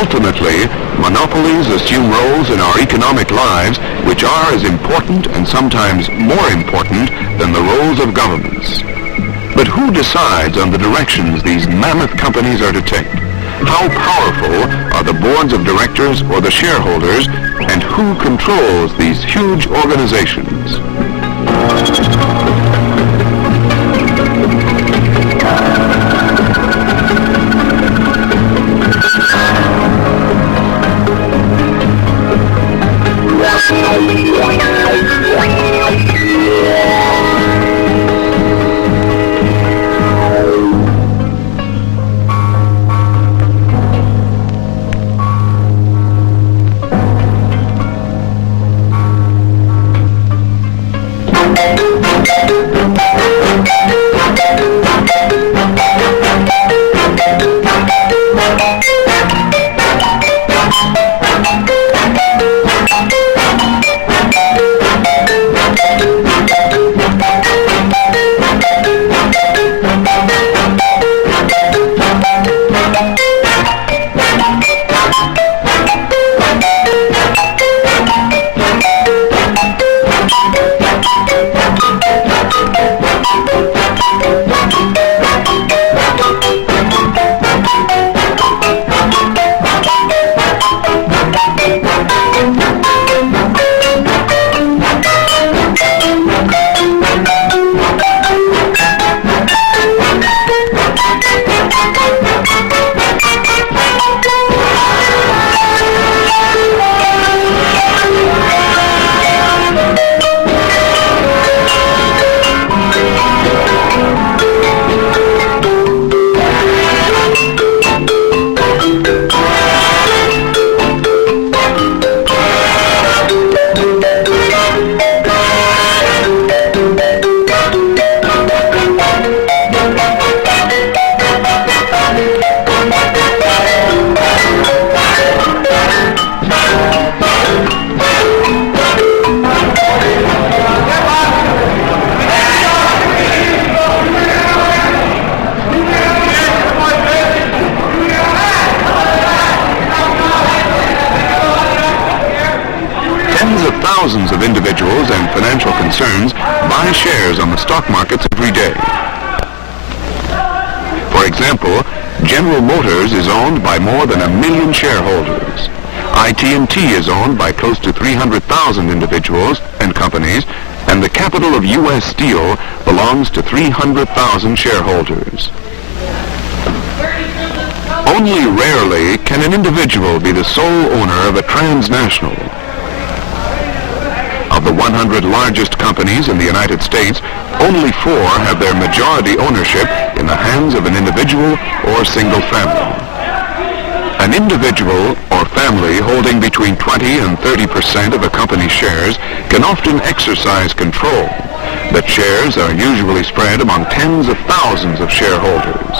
Ultimately, monopolies assume roles in our economic lives which are as important and sometimes more important than the roles of governments. But who decides on the directions these mammoth companies are to take? How powerful are the boards of directors or the shareholders, and who controls these huge organizations? Thousands of individuals and financial concerns buy shares on the stock markets every day. For example, General Motors is owned by more than 1 million shareholders. IT&T is owned by close to 300,000 individuals and companies, and the capital of U.S. Steel belongs to 300,000 shareholders. Only rarely can an individual be the sole owner of a transnational. Of the 100 largest companies in the United States, only 4 have their majority ownership in the hands of an individual or single family. An individual or family holding between 20 and 30% of a company's shares can often exercise control, but shares are usually spread among tens of thousands of shareholders.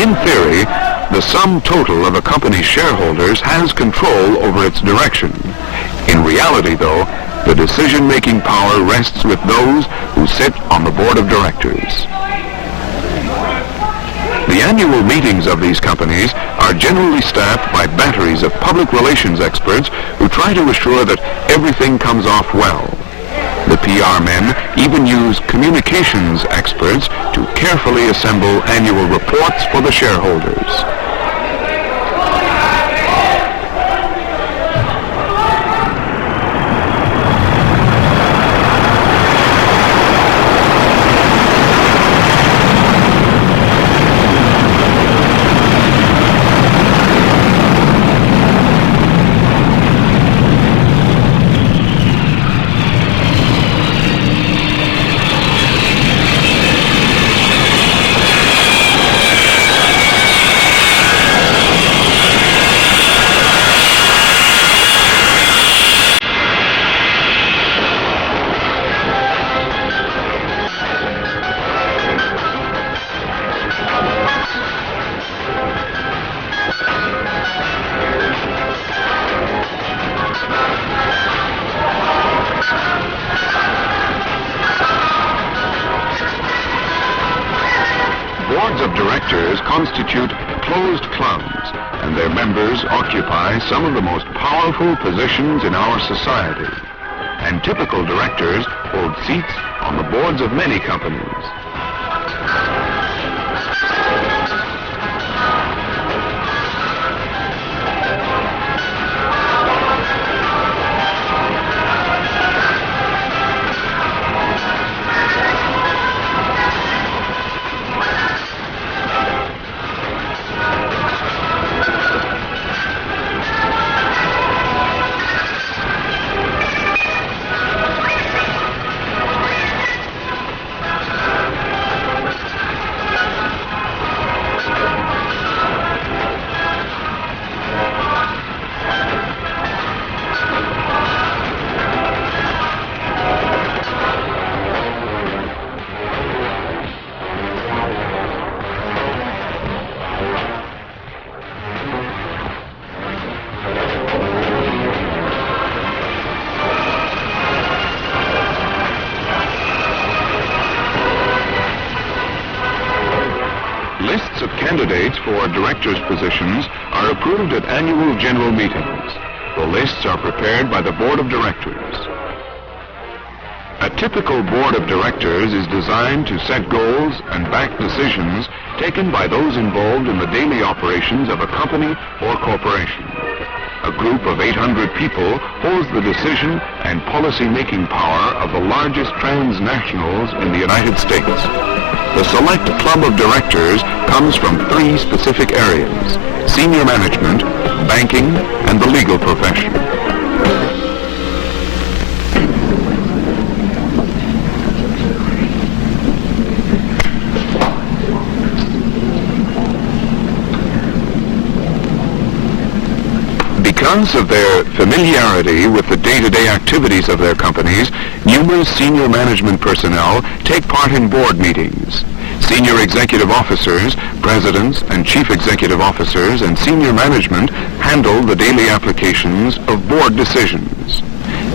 In theory, the sum total of a company's shareholders has control over its direction. In reality, though, the decision-making power rests with those who sit on the board of directors. The annual meetings of these companies are generally staffed by batteries of public relations experts who try to assure that everything comes off well. The PR men even use communications experts to carefully assemble annual reports for the shareholders. of directors constitute closed clubs, and their members occupy some of the most powerful positions in our society. And typical directors hold seats on the boards of many companies. Lists of candidates for directors' positions are approved at annual general meetings. The lists are prepared by the board of directors. A typical board of directors is designed to set goals and back decisions taken by those involved in the daily operations of a company or corporation. A group of 800 people holds the decision and policy-making power of the largest transnationals in the United States. The select club of directors comes from 3 specific areas: senior management, banking, and the legal profession. Because of their familiarity with the day-to-day activities of their companies, numerous senior management personnel take part in board meetings. Senior executive officers, presidents, and chief executive officers, and senior management handle the daily applications of board decisions.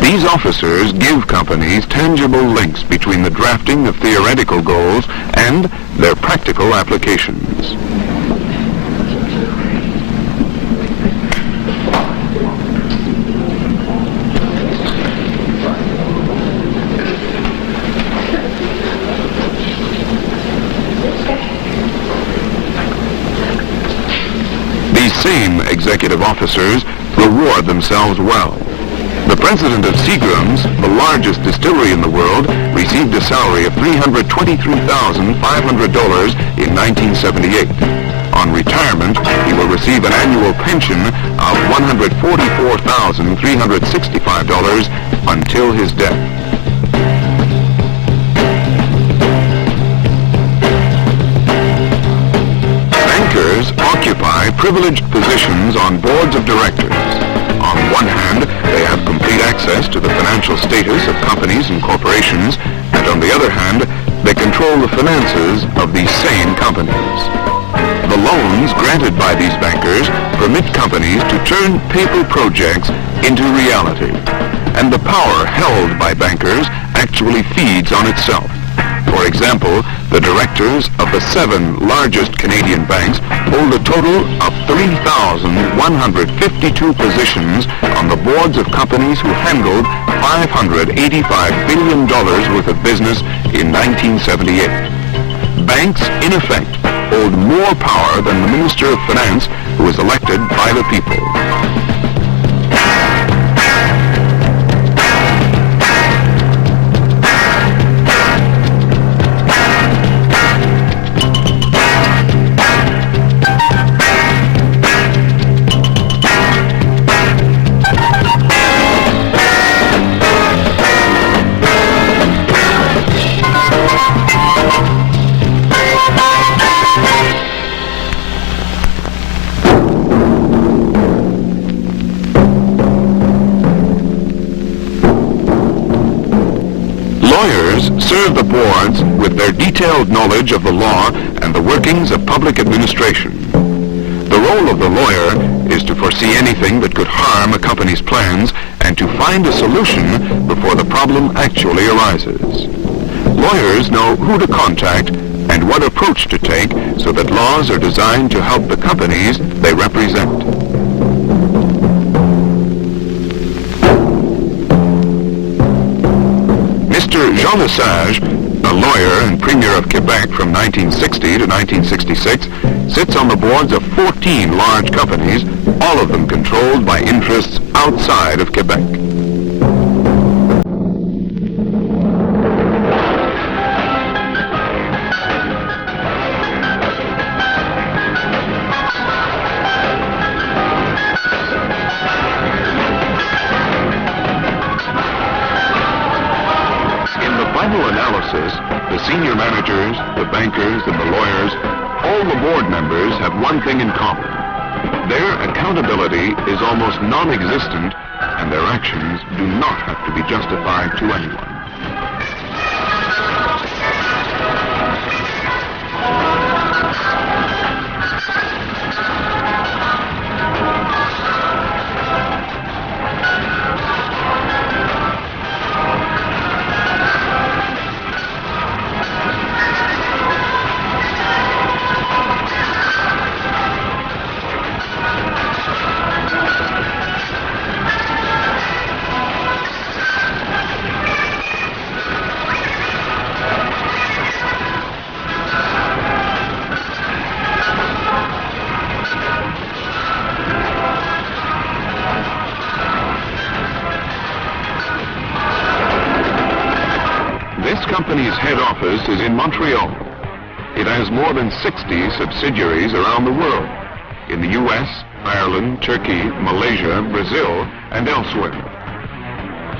These officers give companies tangible links between the drafting of theoretical goals and their practical applications. Same executive officers reward themselves well. The president of Seagram's, the largest distillery in the world, received a salary of $323,500 in 1978. On retirement, he will receive an annual pension of $144,365 until his death. Occupy privileged positions on boards of directors. On one hand, they have complete access to the financial status of companies and corporations, and on the other hand, they control the finances of these same companies. The loans granted by these bankers permit companies to turn paper projects into reality, and the power held by bankers actually feeds on itself. For example, the directors of the 7 largest Canadian banks hold a total of 3,152 positions on the boards of companies who handled $585 billion worth of business in 1978. Banks, in effect, hold more power than the Minister of Finance, who is elected by the people. Serve the boards with their detailed knowledge of the law and the workings of public administration. The role of the lawyer is to foresee anything that could harm a company's plans and to find a solution before the problem actually arises. Lawyers know who to contact and what approach to take so that laws are designed to help the companies they represent. Mr. Jean Lesage, a lawyer and Premier of Quebec from 1960 to 1966, sits on the boards of 14 large companies, all of them controlled by interests outside of Quebec. The senior managers, the bankers, and the lawyers, all the board members have one thing in common. Their accountability is almost non-existent, and their actions do not have to be justified to anyone. This company's head office is in Montreal. It has more than 60 subsidiaries around the world, in the US, Ireland, Turkey, Malaysia, Brazil, and elsewhere.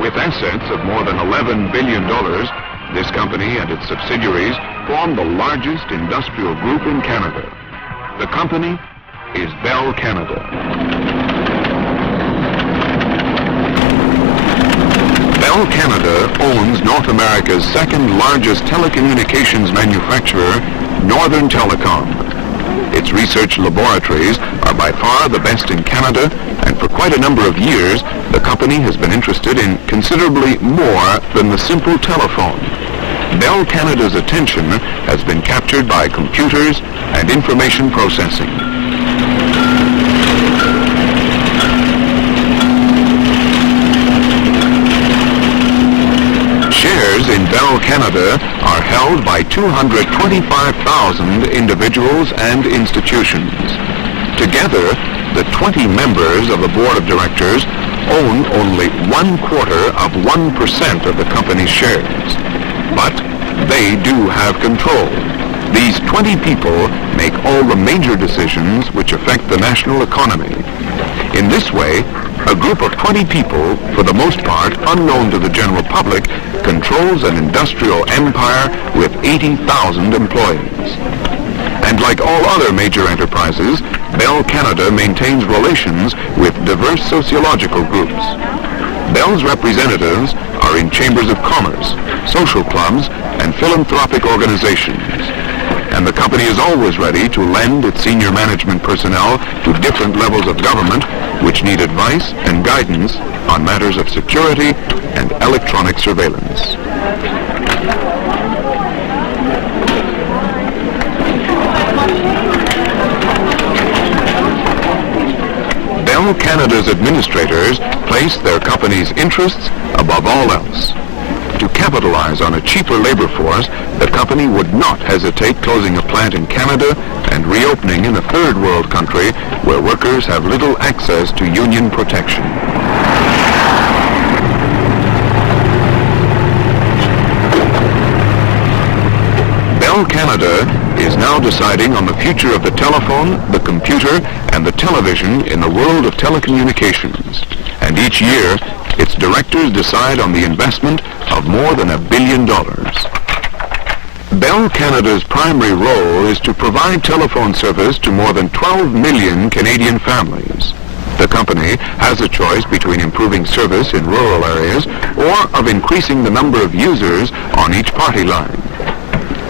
With assets of more than $11 billion, this company and its subsidiaries form the largest industrial group in Canada. The company is Bell Canada. Bell Canada owns North America's second largest telecommunications manufacturer, Northern Telecom. Its research laboratories are by far the best in Canada, and for quite a number of years, the company has been interested in considerably more than the simple telephone. Bell Canada's attention has been captured by computers and information processing. Shares in Bell Canada are held by 225,000 individuals and institutions. Together, the 20 members of the board of directors own only 1/4% of the company's shares. But they do have control. These 20 people make all the major decisions which affect the national economy. In this way, a group of 20 people, for the most part unknown to the general public, controls an industrial empire with 80,000 employees. And like all other major enterprises, Bell Canada maintains relations with diverse sociological groups. Bell's representatives are in chambers of commerce, social clubs, and philanthropic organizations. And the company is always ready to lend its senior management personnel to different levels of government which need advice and guidance on matters of security and electronic surveillance. Bell Canada's administrators place their company's interests above all else. To capitalize on a cheaper labor force, the company would not hesitate closing a plant in Canada and reopening in a third world country where workers have little access to union protection. Bell Canada is now deciding on the future of the telephone, the computer, and the television in the world of telecommunications. And each year, its directors decide on the investment of more than $1 billion. Bell Canada's primary role is to provide telephone service to more than 12 million Canadian families. The company has a choice between improving service in rural areas or of increasing the number of users on each party line.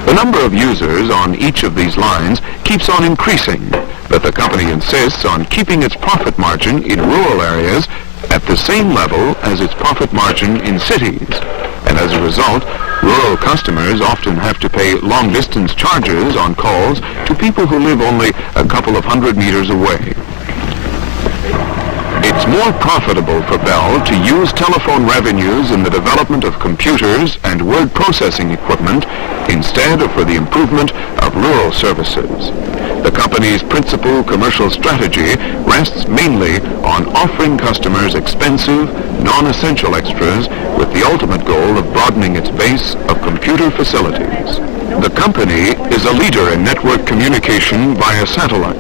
The number of users on each of these lines keeps on increasing, but the company insists on keeping its profit margin in rural areas at the same level as its profit margin in cities, and as a result, Rural customers often have to pay long-distance charges on calls to people who live only a couple of 100 meters away. It's more profitable for Bell to use telephone revenues in the development of computers and word processing equipment instead of for the improvement of rural services. The company's principal commercial strategy rests mainly on offering customers expensive, non-essential extras with the ultimate goal of broadening its base of computer facilities. The company is a leader in network communication via satellite.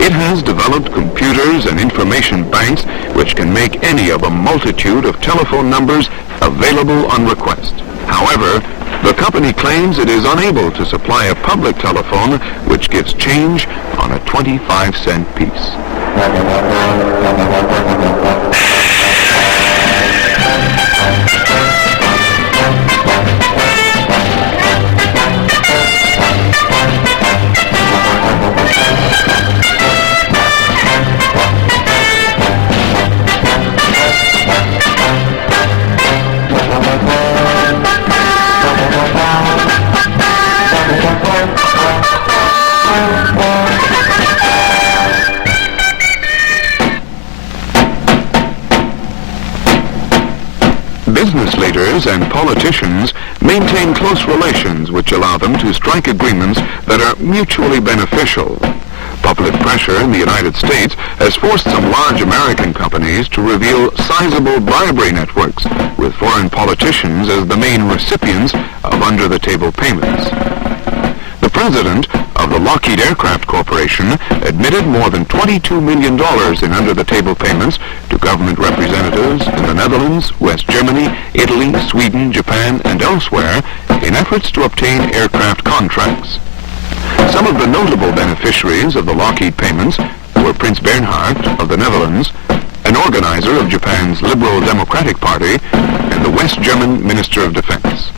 It has developed computers and information banks which can make any of a multitude of telephone numbers available on request. However, the company claims it is unable to supply a public telephone which gives change on a 25-cent piece. Business leaders and politicians maintain close relations which allow them to strike agreements that are mutually beneficial. Public pressure in the United States has forced some large American companies to reveal sizable bribery networks, with foreign politicians as the main recipients of under-the-table payments. The president of the Lockheed Aircraft Corporation admitted more than $22 million in under-the-table payments to government representatives in the Netherlands, West Germany, Italy, Sweden, Japan, and elsewhere in efforts to obtain aircraft contracts. Some of the notable beneficiaries of the Lockheed payments were Prince Bernhard of the Netherlands, an organizer of Japan's Liberal Democratic Party, and the West German Minister of Defense.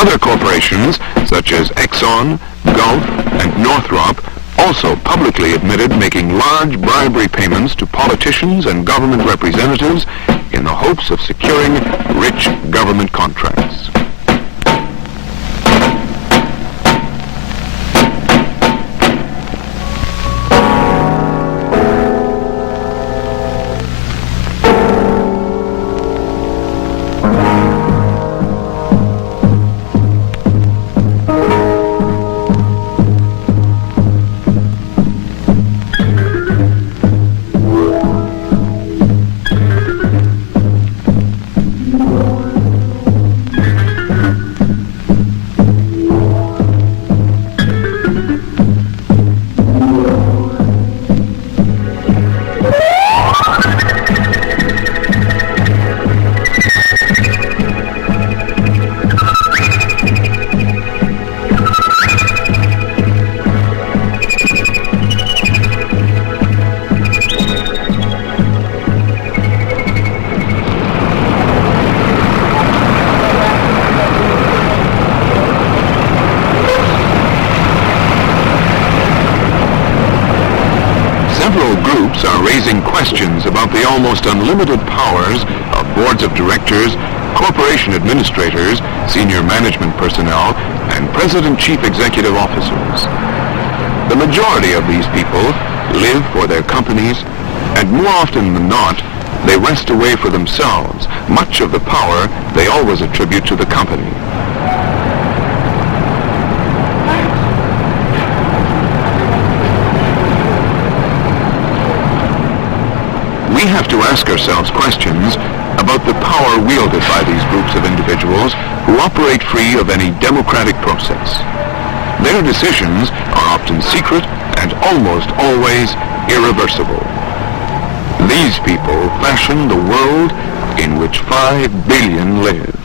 Other corporations, such as Exxon, Gulf, and Northrop, also publicly admitted making large bribery payments to politicians and government representatives in the hopes of securing rich government contracts. Groups are raising questions about the almost unlimited powers of boards of directors, corporation administrators, senior management personnel, and president-chief executive officers. The majority of these people live for their companies, and more often than not, they wrest away for themselves much of the power they always attribute to the company. We have to ask ourselves questions about the power wielded by these groups of individuals who operate free of any democratic process. Their decisions are often secret and almost always irreversible. These people fashion the world in which 5 billion live.